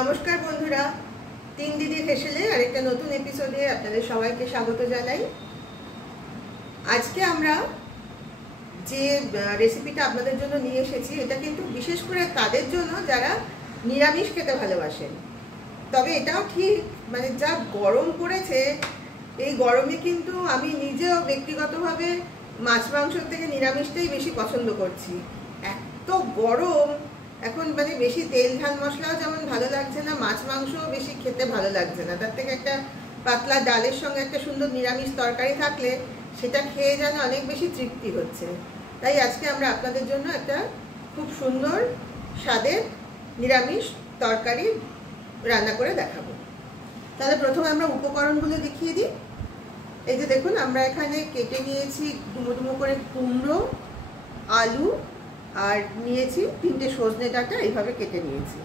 নমস্কার বন্ধুরা, তিন দিদির হেসেলে আরেকটা নতুন এপিসোডে আপনাদের সবাইকে স্বাগত জানাই। আজকে আমরা যে রেসিপিটা আপনাদের জন্য নিয়ে এসেছি এটা কিন্তু বিশেষ করে তাদের জন্য যারা নিরামিষ খেতে ভালোবাসেন। তবে এটাও ঠিক, মানে যা গরম পড়েছে এই গরমে কিন্তু আমি নিজেও ব্যক্তিগতভাবে মাছ মাংসের থেকে নিরামিষটাই বেশি পছন্দ করছি। এত গরম এখন, মানে বেশি তেল ঝাল মশলাও যেমন ভালো লাগছে না, মাছ মাংসও বেশি খেতে ভালো লাগছে না। তার থেকে একটা পাতলা ডালের সঙ্গে একটা সুন্দর নিরামিষ তরকারি থাকলে সেটা খেয়ে যেন অনেক বেশি তৃপ্তি হচ্ছে। তাই আজকে আমরা আপনাদের জন্য একটা খুব সুন্দর স্বাদের নিরামিষ তরকারি রান্না করে দেখাবো। তাহলে প্রথমে আমরা উপকরণগুলো দেখিয়ে দিই। এই যে দেখুন, আমরা এখানে কেটে নিয়েছি ডুমো ডুমো করে কুমড়ো, আলু, আর নিয়েছি 3টে সজনে ডাঁটা, এইভাবে কেটে নিয়েছি।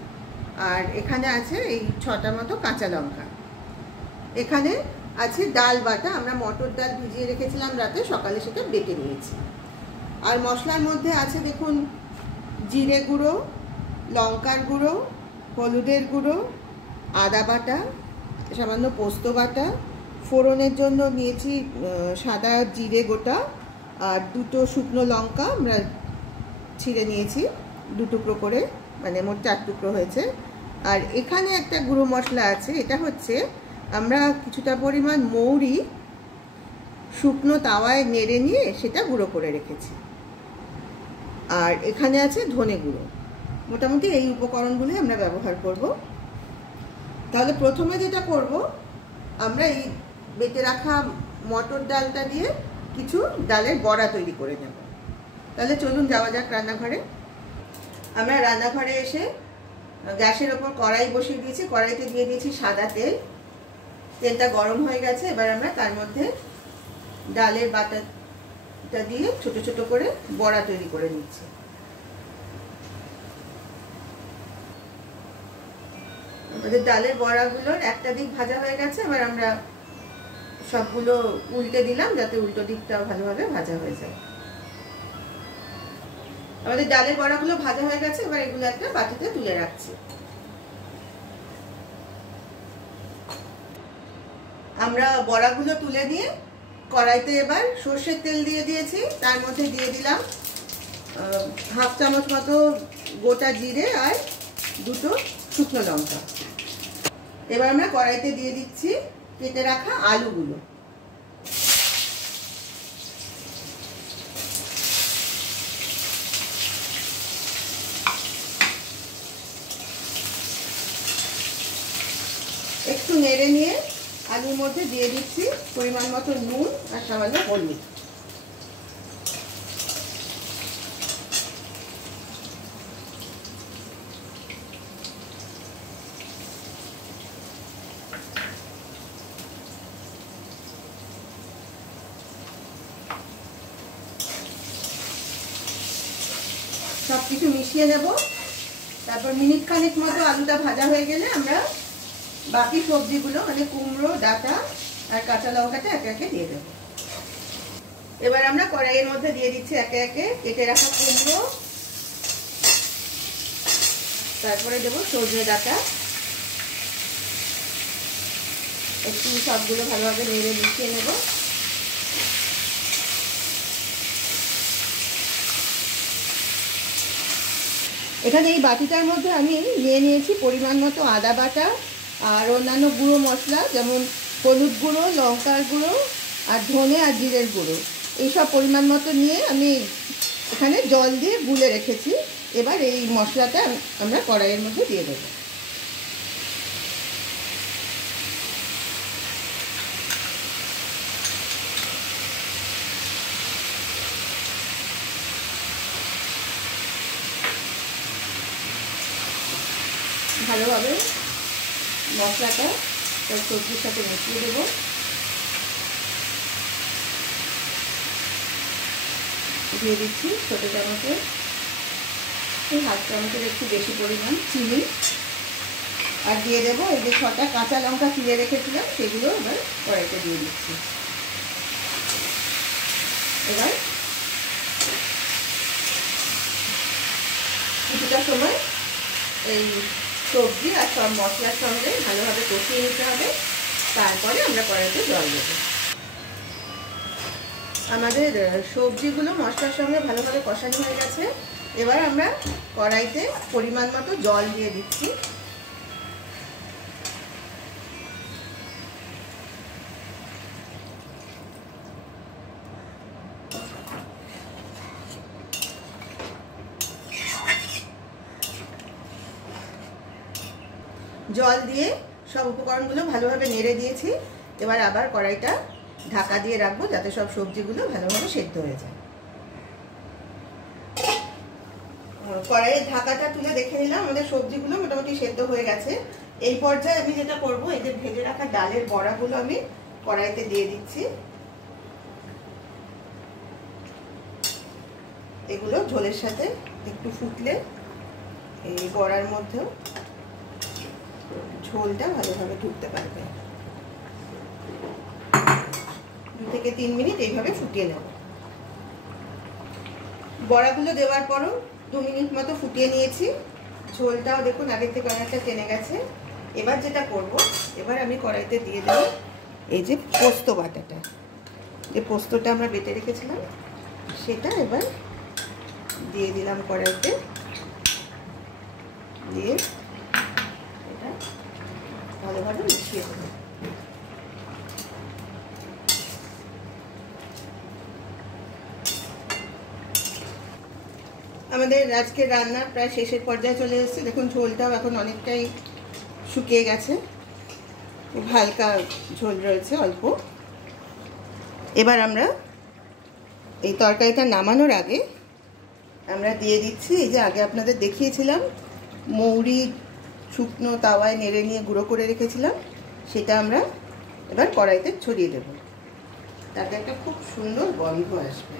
আর এখানে আছে এই 6টা মতো কাঁচা লঙ্কা। এখানে আছে ডাল বাটা, আমরা মটর ডাল ভিজিয়ে রেখেছিলাম রাতে, সকালে সেটা বেটে নিয়েছি। আর মশলার মধ্যে আছে দেখুন জিরে গুঁড়ো, লঙ্কার গুঁড়ো, হলুদের গুঁড়ো, আদা বাটা, সামান্য পোস্ত বাটা, ফোড়নের জন্য নিয়েছি সাদা জিরে গোটা, আর 2টো শুকনো লঙ্কা আমরা ছিঁড়ে নিয়েছি 2 টুকরো করে, মানে মোট 4 টুকরো হয়েছে। আর এখানে একটা গুঁড়ো মশলা আছে, এটা হচ্ছে আমরা কিছুটা পরিমাণ মৌরি শুকনো তাওয়ায় নেড়ে নিয়ে সেটা গুঁড়ো করে রেখেছি। আর এখানে আছে ধনে গুঁড়ো। মোটামুটি এই উপকরণগুলি আমরা ব্যবহার করব। তাহলে প্রথমে যেটা করব, আমরা এই বেটে রাখা মটর ডালটা দিয়ে কিছু ডালের বড়া তৈরি করে নেব। তাহলে চলুন যাওয়া যাক রান্নাঘরে। আমরা রান্নাঘরে এসে গ্যাসের ওপর কড়াই বসিয়ে দিয়েছি, কড়াইতে দিয়ে দিয়েছি সাদা তেল। তেলটা গরম হয়ে গেছে, এবার আমরা তার মধ্যে ডালের বাটাটা দিয়ে ছোট ছোট করে বড়া তৈরি করে নিচ্ছি। আমাদের ডালের বড়াগুলোর একটা দিক ভাজা হয়ে গেছে, এবার আমরা সবগুলো উল্টে দিলাম যাতে উল্টো দিকটাও ভালোভাবে ভাজা হয়ে যায়। আমাদের ডালের বড়াগুলো ভাজা হয়ে গেছে, এবার এগুলো একটা বাটিতে তুলে রাখছি। আমরা বড়াগুলো তুলে নিয়ে কড়াইতে এবার সর্ষের তেল দিয়ে দিয়েছি, তার মধ্যে দিয়ে দিলাম 1/2 চামচ মতো গোটা জিরে আর 2টো শুকনো লঙ্কা। এবার আমরা কড়াইতে দিয়ে দিচ্ছি কেটে রাখা আলুগুলো। একটু নেড়ে নিয়ে আলুর মধ্যে দিয়ে দিচ্ছি পরিমাণ মতো নুন আর সামান্য হলুদ। সবকিছু মিশিয়ে নেব। তারপর মিনিট খানেক মতো আলুটা ভাজা হয়ে গেলে আমরা বাকি সবজিগুলো, মানে কুমড়ো, ডাঁটা আর কাঁচা লঙ্কাটা একে একে দিয়ে দেবো। এবার আমরা কড়াইয়ের মধ্যে দিয়ে দিচ্ছি একে একে কেটে রাখা কুমড়ো, তারপরে দেবো সজনে ডাঁটা। একটু সবগুলো ভালোভাবে নেড়ে মিশিয়ে নেব। এখানে এই বাটিটার মধ্যে আমি নিয়ে নিয়েছি পরিমাণ মতো আদা বাটা আর অন্যান্য গুঁড়ো মশলা, যেমন হলুদ গুঁড়ো, লঙ্কার গুঁড়ো আর ধনে আর জিরের গুঁড়ো। এইসব পরিমাণ মতো নিয়ে আমি এখানে জল দিয়ে গুলে রেখেছি। এবার এই মশলাটা আমরা কড়াইয়ের মধ্যে দিয়ে দেবো। ভালোভাবে মশলাটা সবজির সাথে মিশিয়ে দেবো। দিয়ে দিচ্ছি ছোট চামচের 1/2 চামচের একটু বেশি পরিমাণ চিনি, আর দিয়ে দেবো এই যে 6টা কাঁচা লঙ্কা চিড়ে রেখেছিলাম, সেগুলো এবার কড়াইতে দিয়ে দিচ্ছি। এবার কিছুটা সময় এই সবজি আর সব মশলার সঙ্গে ভালোভাবে কষিয়ে নিতে হবে। তারপরে আমরা কড়াইতে জল দেব। আমাদের সবজিগুলো মশলার সঙ্গে ভালোভাবে কষানো হয়ে গেছে। এবার আমরা কড়াইতে পরিমাণ মতো জল দিয়ে দিচ্ছি। জল দিয়ে সব উপকরণগুলো ভালোভাবে নেড়ে দিয়েছি। এবার আবার কড়াইটা ঢাকা দিয়ে রাখবো যাতে সব সবজিগুলো ভালোভাবে সেদ্ধ হয়ে যায়। কড়াইয়ের ঢাকাটা তুলে দেখে নিলাম, আমাদের সবজিগুলো মোটামুটি সেদ্ধ হয়ে গেছে। এই পর্যায়ে আমি যেটা করব, এই যে ভেজে রাখা ডালের বড়াগুলো আমি কড়াইতে দিয়ে দিচ্ছি। এগুলো ঝোলের সাথে একটু ফুটলে এই বড়ার মধ্যেও ঝোলটা ভালোভাবে ঢুকতে পারবে। 2 থেকে 3 মিনিট এইভাবে ফুটিয়ে নেব। বড়াগুলো দেওয়ার পরও 2 মিনিট মতো ফুটিয়ে নিয়েছি। ঝোলটাও দেখুন আগের থেকে অনেকটা টেনে গেছে। এবার যেটা করব, এবার আমি কড়াইতে দিয়ে দেব এই যে পোস্ত বাটাটা, যে পোস্তটা আমরা বেটে রেখেছিলাম সেটা এবার দিয়ে দিলাম কড়াইতে। দিয়ে এটা ভালোভাবে মিশিয়ে দেব। আমাদের আজকের রান্না প্রায় শেষের পর্যায়ে চলে এসেছে। দেখুন ঝোলটাও এখন অনেকটাই শুকিয়ে গেছে, খুব হালকা ঝোল রয়েছে, অল্প। এবার আমরা এই তরকারিটা নামানোর আগে আমরা দিয়ে দিচ্ছি এই যে আগে আপনাদের দেখিয়েছিলাম মৌরি শুকনো তাওয়ায় নেড়ে নিয়ে গুঁড়ো করে রেখেছিলাম, সেটা আমরা এবার কড়াইতে ছড়িয়ে দেব। তাতে একটা খুব সুন্দর গন্ধ আসবে।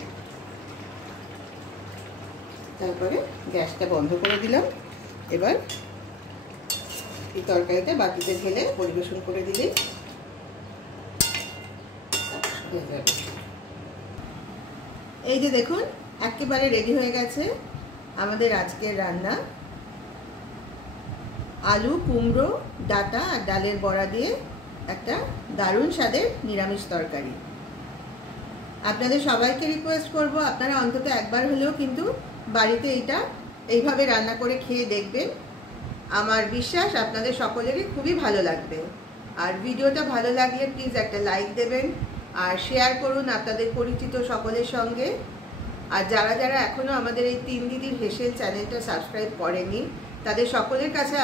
তারপরে গ্যাসটা বন্ধ করে দিলাম। এবার এই তরকারিটা বাটিতে ঢেলে পরিবেশন করে দিলেই হয়ে যাবে। এই যে দেখুন একেবারে রেডি হয়ে গেছে আমাদের আজকের রান্না। আলু, কুমড়ো, ডাঁটা আর ডালের বড়া দিয়ে একটা দারুণ স্বাদের নিরামিষ তরকারি। আপনাদের সবাইকে রিকোয়েস্ট করব, আপনারা অন্তত একবার হলেও কিন্তু বাড়িতে এইভাবে রান্না করে খেয়ে দেখবেন। আমার বিশ্বাস আপনাদের সকলেরই খুবই ভালো লাগবে। আর ভিডিওটা ভালো লাগলে প্লিজ একটা লাইক দেবেন আর শেয়ার করুন আপনাদের পরিচিত সকলের সঙ্গে। আর যারা যারা এখনও আমাদের এই 3 দিদির হেসেল চ্যানেলটা সাবস্ক্রাইব করেনি তাদের সকলের কাছে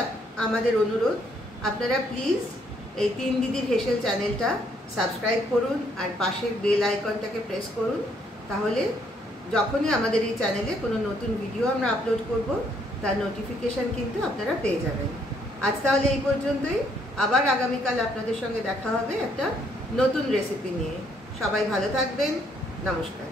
আমাদের অনুরোধ, আপনারা প্লিজ এই 3 দিদির হেসেল চ্যানেলটা সাবস্ক্রাইব করুন আর পাশের বেল আইকনটাকে প্রেস করুন। তাহলে যখনই আমাদের এই চ্যানেলে কোনো নতুন ভিডিও আমরা আপলোড করব তার নোটিফিকেশান কিন্তু আপনারা পেয়ে যাবেন। আজ তাহলে এই পর্যন্তই। আবার আগামীকাল আপনাদের সঙ্গে দেখা হবে একটা নতুন রেসিপি নিয়ে। সবাই ভালো থাকবেন। নমস্কার।